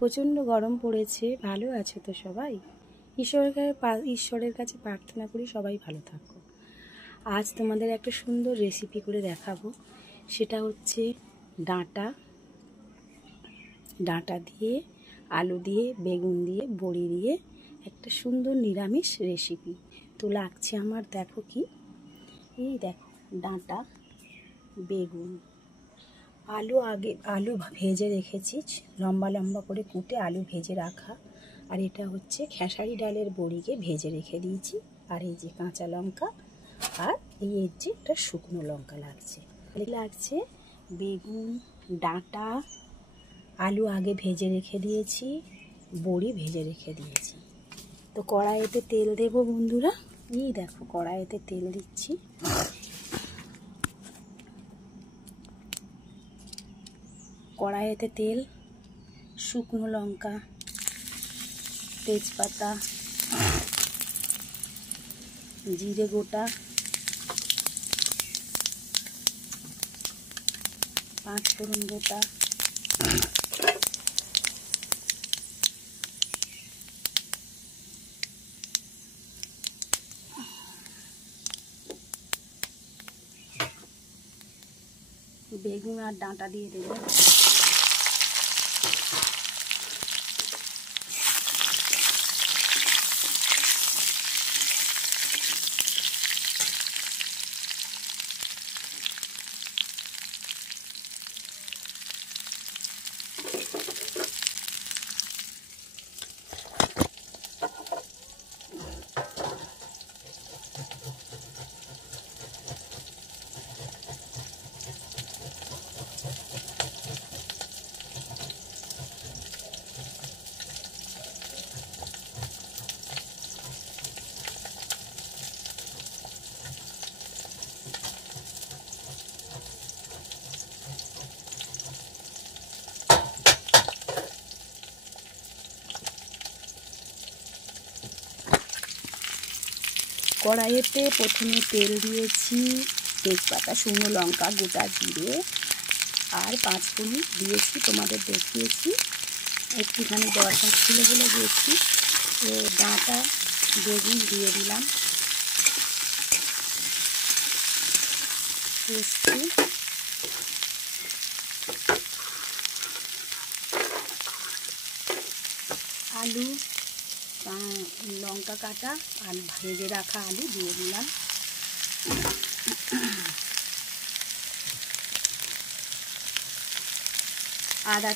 প্রচণ্ড গরম পড়েছে। ভালো আছো তো সবাই? ঈশ্বরের কাছে প্রার্থনা করি সবাই ভালো থাকো। আজ তোমাদের একটা সুন্দর রেসিপি করে দেখাবো। সেটা হচ্ছে ডাঁটা দিয়ে, আলু দিয়ে, বেগুন দিয়ে, বড়ি দিয়ে একটা সুন্দর নিরামিষ রেসিপি। তো লাগছে আমার, দেখো কি, এই দেখো ডাঁটা, বেগুন, আলু ভেজে রেখেছি, লম্বা লম্বা করে কুটে আলু ভেজে রাখা। আর এটা হচ্ছে খেসারি ডালের বড়িকে ভেজে রেখে দিয়েছি। আর এই যে কাঁচা লঙ্কা, আর এই যে একটা শুকনো লঙ্কা লাগছে। বেগুন, ডাঁটা, আলু আগে ভেজে রেখে দিয়েছি, বড়ি ভেজে রেখে দিয়েছি। তো কড়াইতে তেল দেবো বন্ধুরা। এই দেখো কড়াইতে তেল দিচ্ছি। কড়াইতে তেল, শুকনো লঙ্কা, তেজপাতা, জিরে গোটা, পাঁচফোড়ন গোটা, বেগুন আর ডাঁটা দিয়ে দেবো। কড়াইতে প্রথমে তেল দিয়েছি, তেজপাতা, শুকনো লঙ্কা, গোটা জিরে আর পাঁচফোড়ন দিয়েছি, তোমাদের দেখিয়েছি। একটুখানি দরকার ছিল বলে দিয়েছি। তো ডাঁটা, বেগুন দিয়ে দিলাম, আলু, লঙ্কা কাটা আর ভেজে রাখা আলু দিয়ে দিলাম। আদা